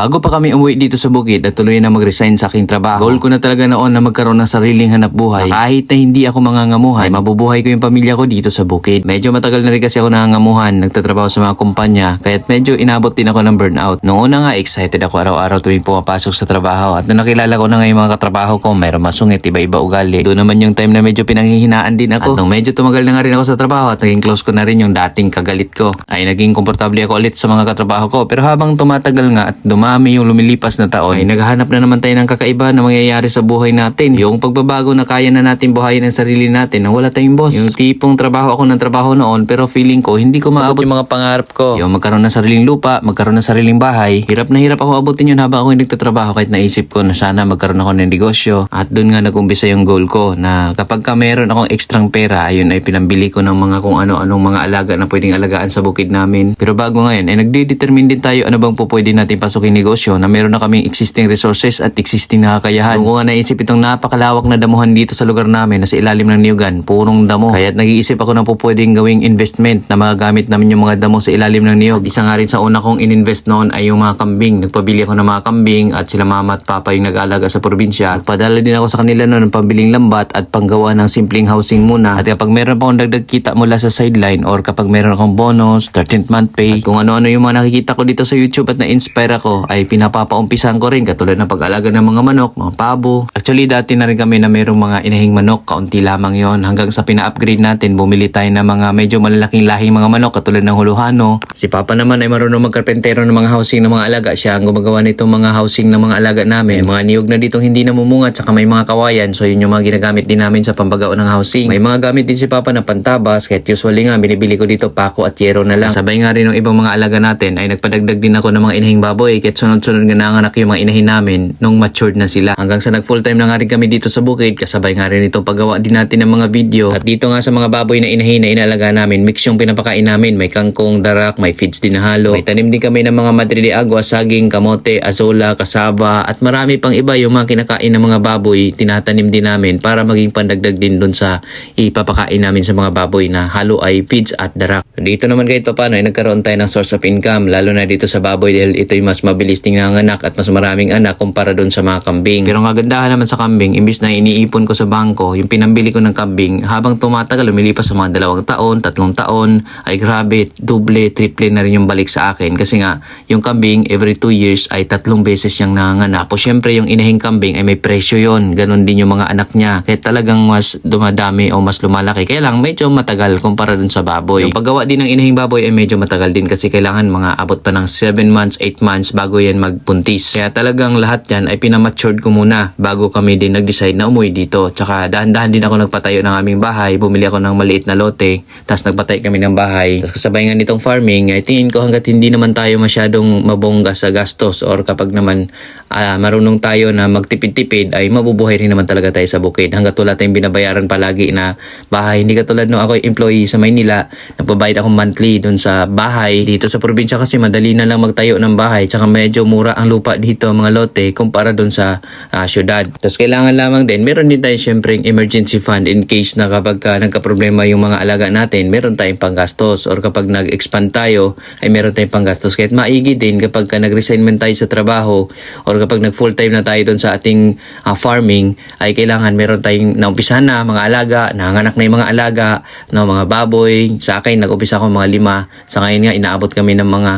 Bago pa kami umuwi dito sa bukid at tuloy na mag-resign sa aking trabaho, goal ko na talaga noon na magkaroon ng sariling hanap buhay. Kahit na hindi ako mangangamuhan, ay mabubuhay ko yung pamilya ko dito sa bukid. Medyo matagal na rin kasi ako nangangamuhan, nagtatrabaho sa mga kumpanya, kaya't medyo inabot din ako ng burnout. Noong una nga, excited ako araw-araw tuwing pumapasok sa trabaho. At nung nakilala ko na nga yung mga katrabaho ko, mayroong masungit, iba-iba ugali. Doon naman yung time na medyo pinanghihinaan din ako. At nung medyo tumagal na nga rin ako sa trabaho at naging close ko na rin yung dating kagalit ko, ay naging komportable ako ulit sa mga katrabaho ko. Pero habang tumatagal nga at dumami yung lumilipas na taon, ay naghahanap na naman tayo ng kakaiba na mangyayari sa buhay natin. Yung pagbabago na kaya na natin buhayin ang sarili natin nang wala tayong boss. Yung tipong trabaho ako ng trabaho noon pero feeling ko hindi ko maabot yung mga pangarap ko. Yung magkaroon ng sariling lupa, magkaroon ng sariling bahay. Hirap na hirap ako abutin yun habang ako nagtatrabaho kahit naisip ko na sana magkaroon ako ng negosyo. At doon nga nag-umpisa yung goal ko na kapag ka meron akong ekstrang pera, ayun ay pinambili ko ng mga kung ano-anong mga alaga na pwedeng alagaan sa bukid namin. Pero bago ngayon ay nagde-determine din tayo ano bang pwede natin pasukin negosyo na meron na kaming existing resources at existing na kakayahan. Kung nga naisip itong napakalawak na damuhan dito sa lugar namin na sa ilalim ng niyugan, purong damo. Kaya't nag-iisip ako ng pwedeng gawing investment na magagamit namin yung mga damo sa ilalim ng niyog. At isa nga rin sa una kong ininvest noon ay yung mga kambing. Nagpabili ako ng mga kambing at sila mama at papa yung nag-aalaga sa probinsya. Nagpadala din ako sa kanila noon ng pambiling lambat at panggawa ng simpleng housing muna. At kapag meron pa akong dagdag kita mula sa sideline or kapag meron akong bonus, 13th month pay, at kung ano-ano yung mga nakikita ko dito sa YouTube at na-inspire ako, ay pinapapaumpisan ko rin katulad ng pag-alaga ng mga manok, mga pabo. Actually dati na rin kami na mayroong mga inahing manok, kaunti lamang yon hanggang sa pina-upgrade natin, bumili tayo ng mga medyo malalaking lahing mga manok katulad ng Huluhano. Si Papa naman ay marunong magkarpentero ng mga housing ng mga alaga. Siya ang gumagawa nitong mga housing ng mga alaga namin. May mga niyog na ditong hindi namumungat saka may mga kawayan, so yun yung mga ginagamit din namin sa pambagao ng housing. May mga gamit din si Papa na pantabas, kahit usually nga binibili ko dito pako at yero na lang. Sabay nga rin ng ibang mga alaga natin ay nagpadagdag din ako ng mga inahing baboy kahit sunod-sunod nga nanganak yung mga inahin namin nung matured na sila. Hanggang sa nag full time na nga rin kami dito sa bukid, kasabay nga rin itong paggawa din natin ng mga video. At dito nga sa mga baboy na inahin na inalaga namin, mix yung pinapakain namin. May kangkong, darak, may feeds din na halo. May tanim din kami ng mga madre de agua, saging, kamote, azola, kasaba at marami pang iba yung mga kinakain ng mga baboy. Tinatanim din namin para maging pandagdag din dun sa ipapakain namin sa mga baboy na halo ay feeds at darak. Dito naman kahit paano ay nagkaroon tayo ng source of income, lalo na dito sa baboy dahil ito'y mas mabilis ting nanganak at mas maraming anak kumpara dun sa mga kambing. Pero ang kagandahan naman sa kambing, imbis na iniipon ko sa bangko, yung pinambili ko ng kambing, habang tumatagal, lumilipas sa mga 2 taon, 3 taon, ay grabe, double, triple na rin yung balik sa akin. Kasi nga, yung kambing, every 2 years ay 3 beses siyang nanganak. Po syempre, yung inahing kambing ay may presyo yon. Ganon din yung mga anak niya. Kaya talagang mas dumadami o mas lumalaki. Kaya lang, medyo matagal kumpara dun sa baboy. Yung paggawa din ng inahing baboy ay medyo matagal din kasi kailangan mga abot pa ng 7 months, 8 months bago yan magbuntis. Kaya talagang lahat yan ay pinamatured ko muna bago kami din nag-decide na umuwi dito. Tsaka dahan-dahan din ako nagpatayo ng aming bahay. Bumili ako ng maliit na lote. Tapos nagpatayo kami ng bahay. Tapos kasabay nga nitong farming, ay tingin ko hanggat hindi naman tayo masyadong mabongga sa gastos or kapag naman marunong tayo na magtipid-tipid ay mabubuhay rin naman talaga tayo sa bukid. Hanggat wala tayong binabayaran palagi na bahay. Hindi katulad no ako employee sa Maynila, nagbabayad ako monthly dun sa bahay. Dito sa probinsya kasi madali na lang magtayo ng bahay. Tsaka medyo mura ang lupa dito mga lote kumpara dun sa syudad. Tapos kailangan lamang din, meron din tayo syempre emergency fund in case na kapag nagka-problema yung mga alaga natin, meron tayong panggastos or kapag nag-expand tayo ay meron tayong panggastos. Kahit maigi din kapag nag-resignment tayo sa trabaho or kapag nag-full time na tayo dun sa ating farming ay kailangan meron tayong naumpisahan na mga alaga, nanganak na yung mga alaga, no, mga baboy. Sa akin, nag-umpisa ako mga 5. Sa ngayon nga, inaabot kami ng mga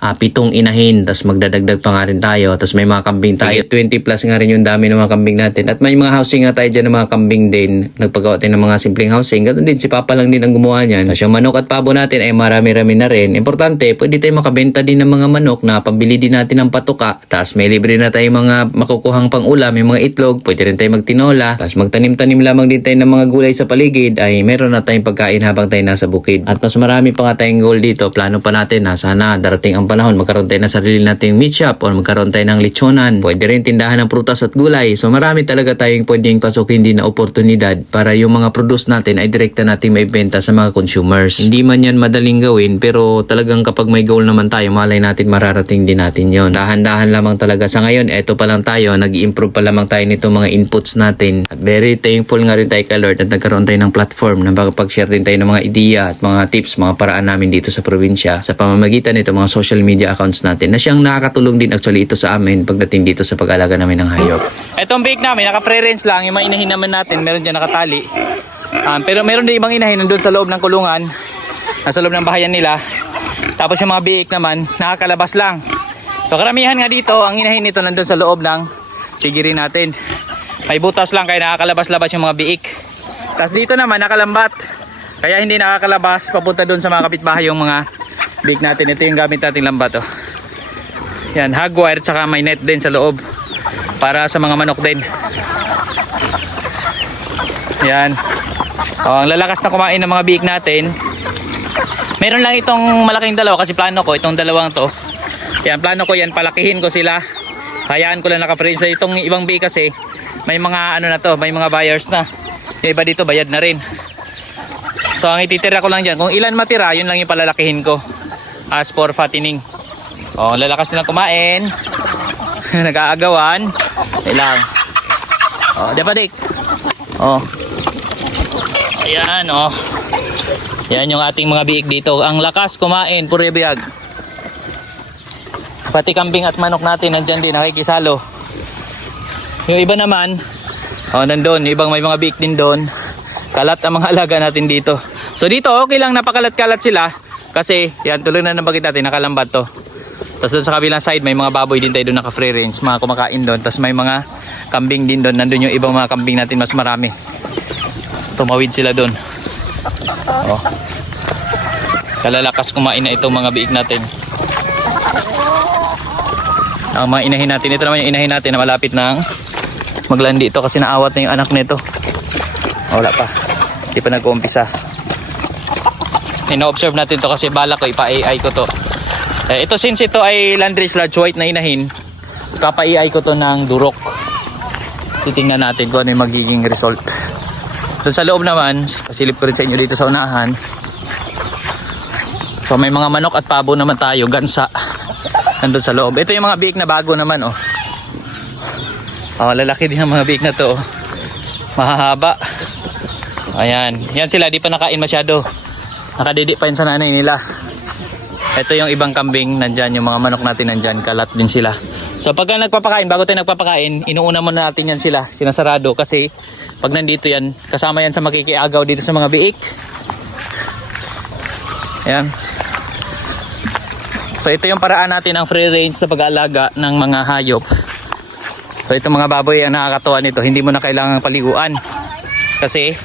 7 inahin. Tapos magdadagdag pa nga rin tayo. Tapos may mga kambing tayo. 20 plus nga rin yung dami ng mga kambing natin. At may mga housing nga tayo dyan ng mga kambing din. Nagpagawa tayo ng mga simpleng housing. Ganun din, si Papa lang din ang gumawa niyan. Tapos yung manok at pabo natin ay marami-rami na rin. Importante, pwede tayo makabenta din ng mga manok na pambili din natin ng patuka. Tapos may libre na tayo mga makukuhang pang-ulam, may mga itlog. Pwede rin tayo magtinola. Tapos magtanim-tanim lamang din tayo ng mga gulay sa paligid ay meron na tayong pagkain habang tayo nasa bukid. At mas marami pa nga tayong goal dito. Plano pa natin na sana darating ang panahon magkaroon tayo ng sarili nating meat shop o magkaroon tayo ng lechonan. Pwede rin tindahan ng prutas at gulay. So marami talaga tayong pwedeng pasukin din na oportunidad para yung mga produce natin ay direkta natin maibenta sa mga consumers. Hindi man yan madaling gawin pero talagang kapag may goal naman tayo, malay natin mararating din natin yon. Dahan-dahan lamang talaga. Sa ngayon, eto pa lang tayo, nag-i-improve pa lamang tayo nito mga inputs natin. At very thankful nga rin tayo kay Lord at nagkaroon tayo ng platform na makapag-share din tayo ng mga ideya at mga tips, mga paraan namin dito sa probinsya sa pamamagitan nito mga social media accounts natin na siyang nakakatulong din actually ito sa amin pagdating dito sa pag-alaga namin ng hayop. Itong bake namin, naka-pre-range lang. Yung mga inahin naman natin, meron dyan nakatali. Pero meron din ibang inahin nandun sa loob ng kulungan. Nasa loob ng bahayan nila. Tapos yung mga biik naman, nakakalabas lang. So karamihan nga dito, ang inahin nito nandun sa loob ng tigirin natin. May butas lang kaya nakakalabas-labas yung mga biik. Tapos dito naman nakalambat. Kaya hindi nakakalabas papunta dun sa mga kapitbahay yung mga biik natin. Ito yung gamit nating lambat. Oh. Yan, hog wire tsaka may net din sa loob. Para sa mga manok din. Yan. Ang lalakas na kumain ng mga biik natin. Meron lang itong malaking dalawa kasi plano ko itong dalawang to. Yan, plano ko yan, palakihin ko sila. Hayaan ko lang naka-freeze. Itong ibang biik kasi may mga ano na to, may mga buyers na. Yung iba dito bayad na rin. So ang ititira ko lang dyan, kung ilan matira, yun lang yung palalakihin ko. As for fattening. Lalakas nilang kumain. Nag-aagawan. Ilang. Diba dik? Ayan, yan yung ating mga biik dito. Ang lakas kumain, puro biyag. Pati kambing at manok natin nandyan din, nakikisalo. Yung iba naman, nandun, ibang may mga biik din doon. Kalat ang mga alaga natin dito. So dito, okay lang, napakalat-kalat sila. Kasi, yan, tuloy na nabagit natin, nakalambat to. Tapos doon sa kabilang side, may mga baboy din tayo doon naka-free range, mga kumakain doon. Tapos may mga kambing din doon, nandun yung ibang mga kambing natin, mas marami. Tumawid sila doon. Kalalakas kumain na itong mga biik natin. Ang mga inahin natin, ito naman yung inahin natin na malapit na maglandi ito kasi naawat na yung anak nito. Wala pa, hindi pa nag-uumpisa. Ina-observe natin to kasi balak ko ipa-AI ko to. Ito since ito ay Landrace Large White na inahin, papa-AI ko to ng durok. Titingnan natin kung ano yung magiging result. Doon sa loob naman, pasilip ko rin sa inyo dito sa unahan. So may mga manok at pabo naman tayo, gansa. Nandun sa loob. Ito yung mga biik na bago naman, lalaki din ang mga biik na to. Mahahaba. Ayan. Yan sila, di pa nakain masyado. Nakadidi pa yun sa nanay nila. Ito yung ibang kambing, nandyan yung mga manok natin nandyan, kalat din sila. So pagka nagpapakain, bago tayo nagpapakain, inuuna muna natin yan sila, sinasarado kasi pag nandito yan, kasama yan sa makikiagaw dito sa mga biik. Ayan. So ito yung paraan natin ng free range na pag-aalaga ng mga hayop. So itong mga baboy ang nakakatuwa nito, hindi mo na kailangang paliguan. Kasi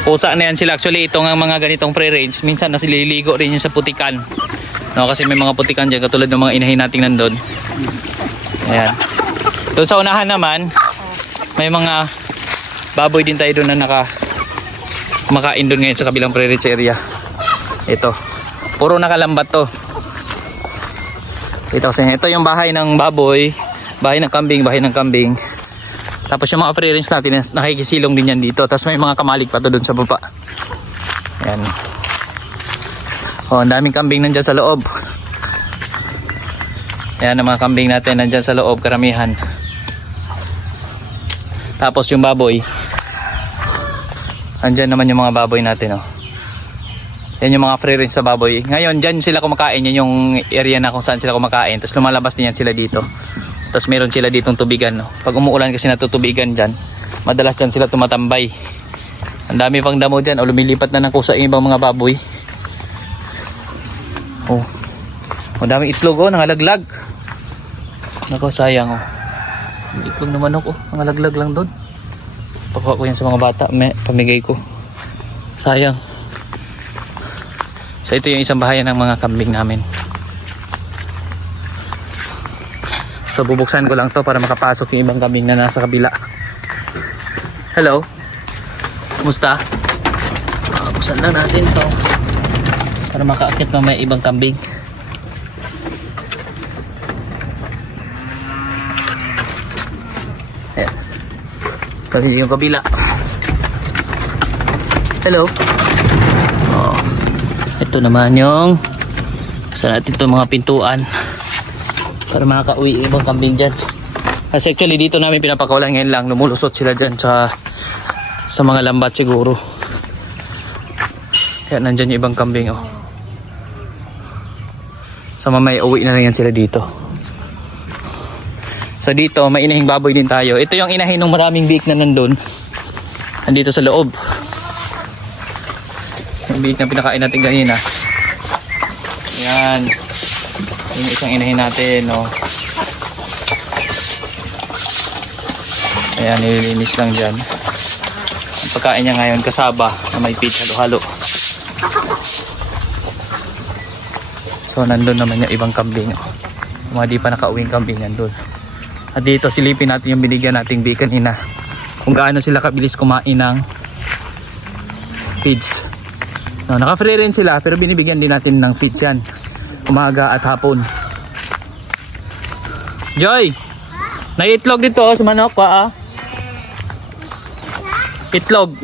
pusa na yan sila. Actually itong mga ganitong free range, minsan nasililigo rin yun sa putikan. Kasi may mga putikan dyan katulad ng mga inahin nating nandun. Ayan. Doon sa unahan naman, may mga baboy din tayo doon na makain doon ngayon sa kabilang free range area. Ito. Puro nakalambat to. Ito yung bahay ng baboy, bahay ng kambing. Tapos yung mga free range natin, nakikisilong din yan dito. Tapos may mga kamalig pa to doon sa baba. Ayan. Ang daming kambing nandyan sa loob. Ayan ang mga kambing natin nandyan sa loob, karamihan. Tapos yung baboy, andyan naman yung mga baboy natin. Yan yung mga free range sa baboy. Ngayon dyan sila kumakain, yan yung area na kung saan sila kumakain. Tapos lumalabas din yan sila dito. Tapos meron sila ditong tubigan. Pag umuulan kasi natutubigan dyan, madalas dyan sila tumatambay. Ang dami pang damo dyan, lumilipat na ng kusa yung ibang mga baboy. Ang daming itlog, nangalaglag. Nako, sayang. Itlog naman ako, nangalaglag lang doon. Pakuha ko yan sa mga bata, pamigay ko. Sayang. So ito yung isang bahayan ng mga kambing namin. So bubuksan ko lang to para makapasok yung ibang kambing na nasa kabila. Hello. Kumusta? Buksan lang natin to para makaakit na may ibang kambing. Ayan. Kasi yung kabila. Hello. Ito naman yung saan natin itong mga pintuan para makaka-uwi ibang kambing dyan. Kasi actually dito namin pinapakawalan ngayon lang, lumulusot sila dyan sa mga lambat siguro. Kaya nandyan yung ibang kambing. So mamaya uwi na lang yan sila dito. So dito may inahing baboy din tayo. Ito yung inahin ng maraming biik na nandun. Nandito sa loob. Yung biik na pinakain natin kanina. Yan. Yung isang inahin natin, no. Ayan, nililinis lang dyan. Ang pagkain niya ngayon kasaba na may feed halo-halo. So nandun naman yung ibang kambing. Yung mga di pa nakauwing kambing nandun. At dito silipin natin yung binigyan nating biik kanina. Kung gaano sila kabilis kumain ng feeds. No, naka-free rin sila pero binibigyan din natin ng feeds yan. Umaga at hapon. Joy! Naiitlog dito sa manok pa Itlog.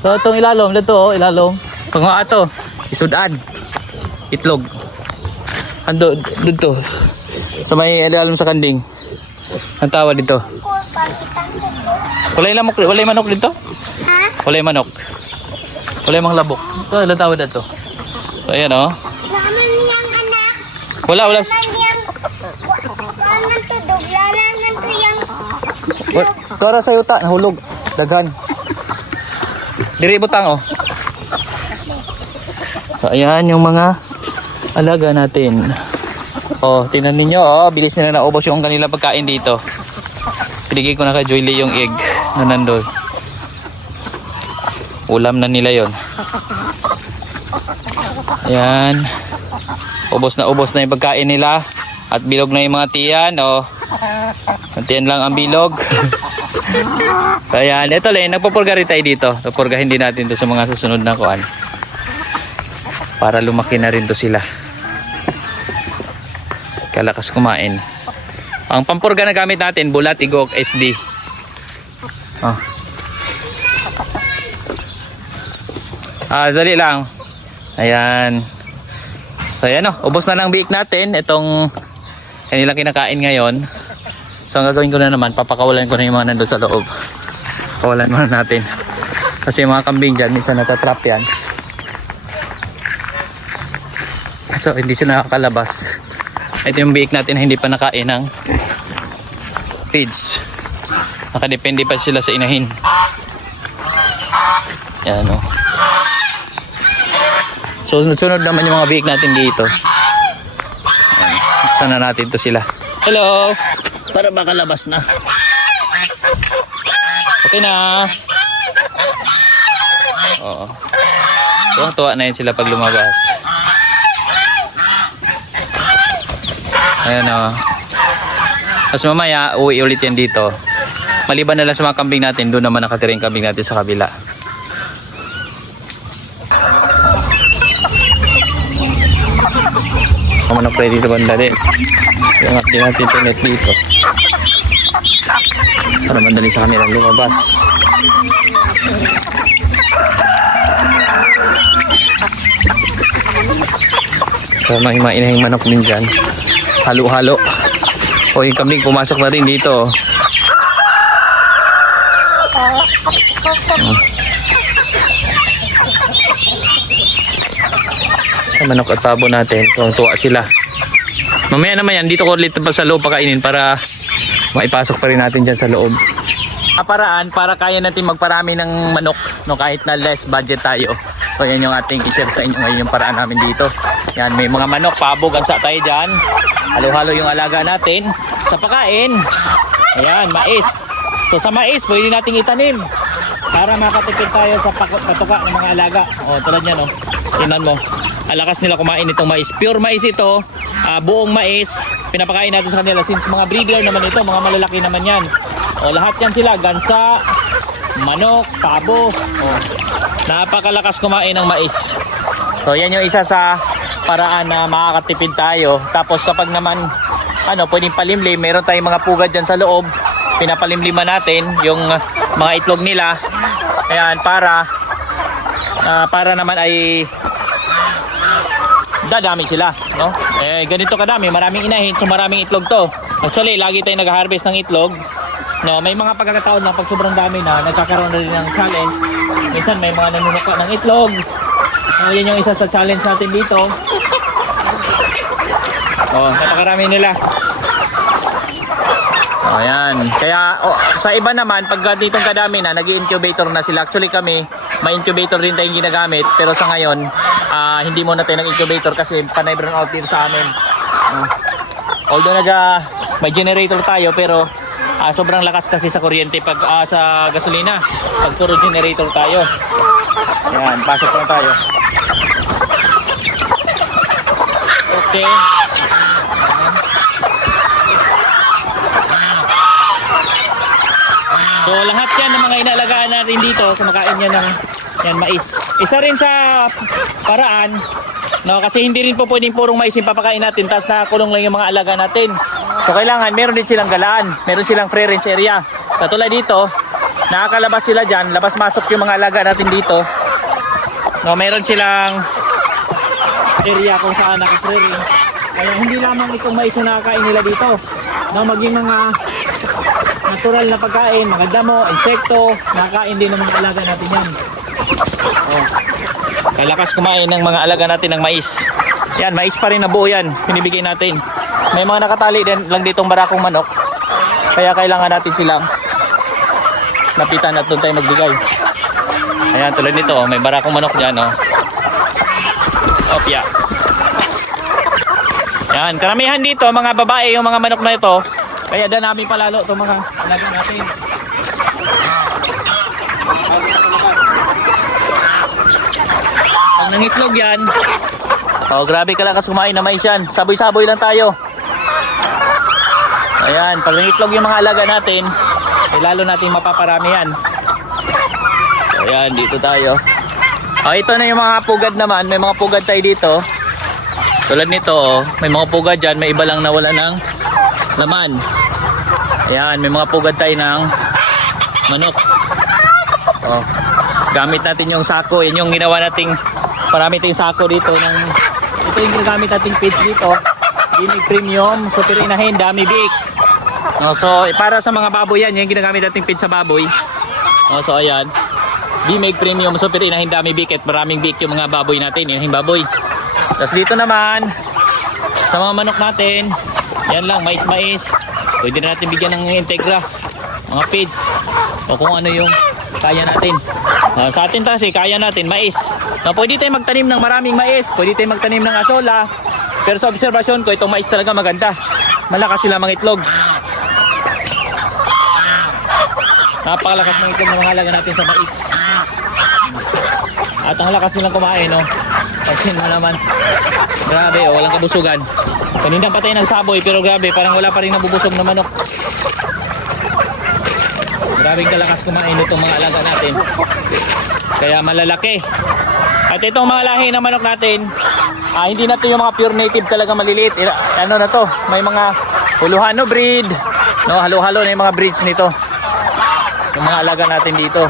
So itong ilalom dito ilalom. Pag mga ato, isudan. Itlog. Ando dito. Sa may ilalom sa kanding. Ang tawag dito. Walay manok dito? Ha? Walay manok. Walay mang labok. Ito, ilang tawag dito. So ayan o. Wala niyang anak. Wala. Wala niyang tudog. Wala nang tuyang. Kara sa yuta, nahulog. Daghan. Diri butang oh. So ayan yung mga alaga natin. Oh, tingnan niyo oh, bilis nila naubos yung kanila pagkain dito. Pinigay ko na kay Joyly yung egg na nandun. Ulam na nila yon. Ayan. Ubos na yung pagkain nila. At bilog na yung mga tiyan oh. Tiyan lang ang bilog. So ayan, ito lang, nagpupurga rin tayo dito. Pupurgahin din natin to sa mga susunod na kuan. Para lumaki na rin to sila. Kalakas kumain. Ang pampurga na gamit natin, bulat, igok, SD. Oh. Dali lang. Ayan. So ayan oh, ubos na ng biik natin. Itong kanilang kinakain ngayon. So ang gagawin ko na naman, papakawalan ko na yung mga nandun sa loob. Kawalan muna natin. Kasi yung mga kambing dyan, minsan natatrap yan. So hindi sila nakakalabas. Ito yung biik natin na hindi pa nakain ng feeds. Nakadepende pa sila sa inahin. Yan o. So sunod naman yung mga biik natin dito. Yan. Sana natin to sila. Hello! Para makalabas na. Okay na. Oo. Tuwa na yun sila pag lumabas. Ayan o. Tapos mamaya uwi ulit yan dito. Maliban na lang sa mga kambing natin, doon naman nakatira yung kambing natin sa kabila. Manok pwede dito banda din. Yung din natin internet dito. Para mandali sa kanila lumabas. So may mga inahing manok din dyan. Halo-halo. O yung kambing pumasok na rin dito. Manok at pabo natin, tuwang-tuwa sila. Mamaya naman yan, dito ko ulit pa sa loob pakainin para maipasok pa rin natin dyan sa loob. Paraan para kaya natin magparami ng manok no, kahit na less budget tayo. So yan yung ating i-share sa inyo ngayon yung paraan namin dito. Yan, may mga manok, pabo, gansa tayo dyan. Halo-halo yung alaga natin. Sa pakain, ayan, mais. So sa mais, pwede nating itanim para makatipid tayo sa patuka ng mga alaga. O, tulad yan o. Tingnan mo. Alakas nila kumain itong mais. Pure mais ito. Buong mais. Pinapakain natin sa kanila. Since mga breeder naman ito, mga malalaki naman yan. O, lahat yan sila. Gansa, manok, pabo. O, napakalakas kumain ng mais. So, yan yung isa sa paraan na makakatipid tayo. Tapos kapag naman, pwedeng palimlim. Meron tayong mga pugad dyan sa loob. Pinapalimliman natin yung mga itlog nila. Ayan, para naman ay dadami sila, no? Ganito kadami, maraming inahin, so maraming itlog to. Actually, lagi tayong nag-harvest ng itlog. No, may mga pagkakataon na pag sobrang dami na nagkakaroon na rin ng challenge. Minsan may mga nanunuka ng itlog. Yan yung isa sa challenge natin dito. Oh, napakarami nila. Oh, ayan. Kaya sa iba naman, pag ditong kadami na, nag-incubator na sila. Actually kami, may incubator din tayong ginagamit. Pero sa ngayon, hindi muna tayo ng-incubator kasi panay brown out dito sa amin. Although may generator tayo, pero sobrang lakas kasi sa kuryente pag sa gasolina. Pag puro generator tayo. Ayan, pasok lang tayo. Okay. So lahat yan ng mga inaalagaan natin dito, kumakain yan ng mais. Isa rin sa paraan, no, kasi hindi rin po pwedeng purong mais yung papakain natin, tapos nakakulong lang yung mga alaga natin. So kailangan meron din silang galaan, meron silang free range area. Katulad dito, nakakalabas sila dyan, labas-masok yung mga alaga natin dito. No, meron silang area kung saan naka-free range. Kaya hindi lamang itong mais na nakakain nila dito, no, maging mga natural na pagkain, mga damo, insekto, nakakain din ng mga alaga natin yan. Oh. Kalakas kumain ng mga alaga natin ng mais. Yan, mais pa rin na buo yan, pinibigay natin. May mga nakatali din lang ditong barakong manok. Kaya kailangan natin silang napitan at doon tayo magbigay. Ayan, tulad nito, may barakong manok dyan. Opya. Yan, karamihan dito, mga babae, yung mga manok na ito. Kaya dyan namin palalo itong mga alaga natin. Pag nangitlog yan, grabe kalakas kumain na mais yan. Saboy-saboy lang tayo. Ayan, pag nangitlog yung mga alaga natin, lalo natin mapaparami yan. So, ayan, dito tayo. Ito na yung mga pugad naman. May mga pugad tayo dito. Tulad nito, may mga pugad dyan. May iba lang nawala ng laman. Ayan, may mga pugad tayo ng manok. Gamit natin yung sako. Yan yung ginawa nating marami tayong sako dito. Ito yung ginagamit nating feeds dito. Bimig premium, super inahin, dami biik. So para sa mga baboy yan, yung ginagamit nating feeds sa baboy. So ayan, Bimig premium, super inahin, dami biik. At maraming biik yung mga baboy natin, yung baboy. Tapos dito naman, sa mga manok natin, yan lang, mais-mais. Pwede na natin bigyan ng integra, mga feeds, o kung ano yung kaya natin. Sa atin kasi, kaya natin mais. Pwede tayong magtanim ng maraming mais, pwede tayong magtanim ng asola. Pero sa obserbasyon ko, itong mais talaga maganda. Malakas sila mangitlog. Napakalakas mangitlog ng mga halaga natin sa mais. At ang lakas nilang kumain, no? Kasi naman, grabe, walang kabusugan. Kanina pa tayo nagsaboy, pero grabe, parang wala pa rin nabubusog na manok. Grabing kalakas kumain itong mga alaga natin. Kaya malalaki. At itong mga lahi ng manok natin, hindi na ito yung mga pure native talaga maliliit. Ano na to? May mga Huluhano breed. No, halo-halo na yung mga breeds nito. Yung mga alaga natin dito.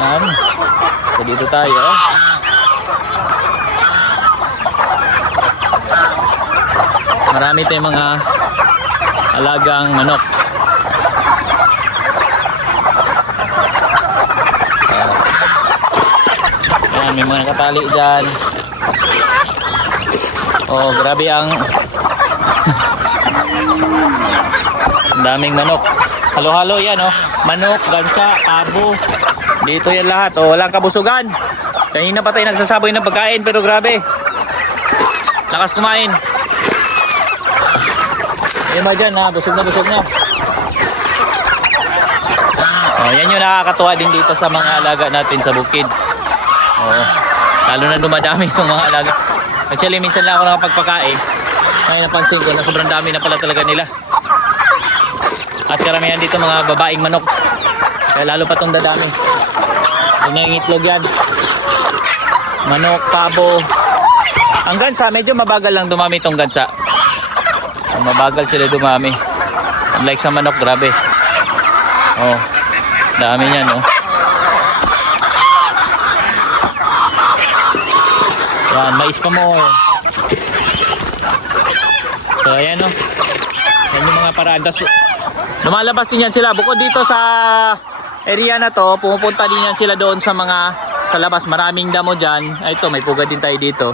Ayan. So dito tayo. Marami tayong mga alagang manok. Ayan, may mga nakatali dyan. Grabe ang daming manok. Halo-halo yan, manok, gansa, abo. Dito yan lahat, walang kabusugan. Kanina pa tayo nagsasaboy ng pagkain, pero grabe, lakas kumain. Yan ba dyan, busog na busog na. Yan yung nakakatuwa din dito sa mga alaga natin sa bukid. Lalo na dumadami itong mga alaga. Actually, minsan lang ako nakapagpakain. Ngayon napansin ko na sobrang dami na pala talaga nila. At karamihan dito mga babaeng manok. Kaya lalo pa itong dadami. Yung nangingitlog yan. Manok, pabo. Ang gansa, medyo mabagal lang dumami itong gansa. Mabagal sila dumami. Unlike sa manok, grabe. Dami yan, Yan, mais pa mo. So, ayan, yan yung mga paraan. Tas, lumalabas din yan sila. Bukod dito sa area na to, pumupunta din yan sila doon sa mga sa labas. Maraming damo dyan. Ito, may pugad din tayo dito.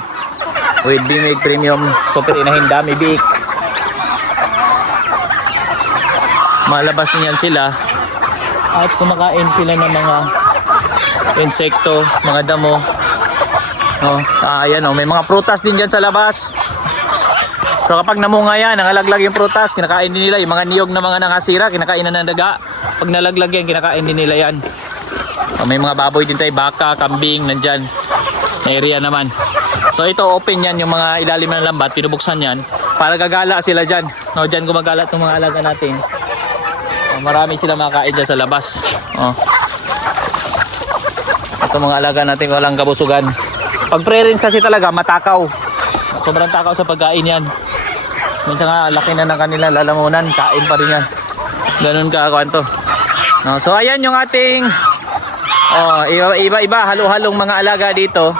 with Bimig Premium Super Inahin Dami Big. Malabas niyan sila at kumakain sila ng mga insekto, mga damo. Oh, ayan oh, may mga prutas din diyan sa labas. So kapag namunga yan, nangalaglag yung prutas, kinakain din nila. Yung mga niyog na mga nangasira, kinakain na ng daga. Pag nalaglag yan, kinakain din nila yan. Oh, may mga baboy din tayo, baka, kambing, nandyan. Area naman. So ito open yan, yung mga ilalim ng lambat, pinubuksan yan. Para gagala sila dyan. No, dyan gumagala itong mga alaga natin. Oh, marami sila makakain dyan sa labas. Oh. Ito mga alaga natin, walang kabusugan. Pag pre-rinse kasi talaga, matakaw. Sobrang takaw sa pagkain yan. Minsan nga, laki na ng kanila lalamunan, kain pa rin yan. Ganun ka, kwanto. No, so ayan yung ating iba-iba, halo-halong mga alaga dito.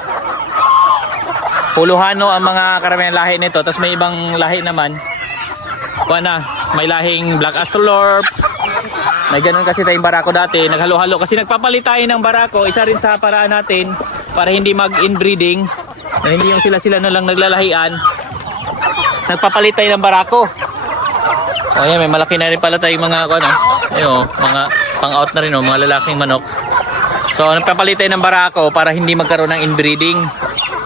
Puluhano ang mga karamihan lahi nito. Tapos may ibang lahi naman. May lahing Black Astrolorp. May ganun kasi tayong barako dati. Naghalo-halo. Kasi nagpapalit tayo ng barako. Isa rin sa paraan natin para hindi mag-inbreeding. Na hindi yung sila-sila na lang naglalahian. Nagpapalit tayo ng barako. O yan, may malaki na rin pala tayong mga mga pang-out na rin, mga lalaking manok. So nagpapalit tayo ng barako para hindi magkaroon ng inbreeding.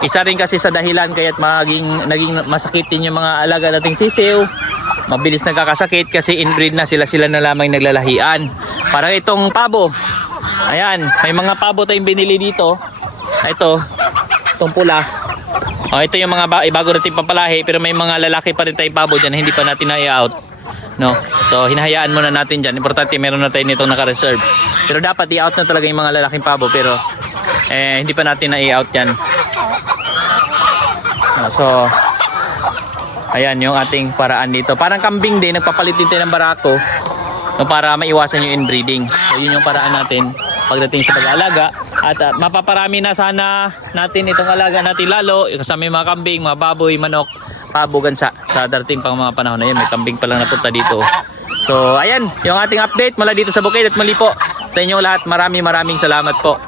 Isa rin kasi sa dahilan kaya't naging masakit din yung mga alaga nating sisiw. Mabilis nagkakasakit kasi inbreed na, sila-sila na lamang naglalahian. Parang itong pabo. Ayan, may mga pabo tayong binili dito. Ito, itong pula. Ito yung mga bago natin papalahi, pero may mga lalaki pa rin tayong pabo dyan na hindi pa natin na-i-out. No? So hinahayaan muna natin dyan. Importante meron na tayo nitong naka-reserve. Pero dapat i-out na talaga yung mga lalaking pabo, pero hindi pa natin na-i-out yan. So ayan yung ating paraan dito. Parang kambing din, nagpapalit din tayo ng barako, no, para maiwasan yung inbreeding. So yun yung paraan natin pagdating sa pag-aalaga. At mapaparami na sana natin itong alaga natin lalo. Kasama yung mga kambing, mga baboy, manok, pabo, gansa sa darating pang mga panahon. Ayun, may kambing pa lang napunta dito. So ayan yung ating update mula dito sa bukid. At muli po sa inyong lahat, maraming salamat po.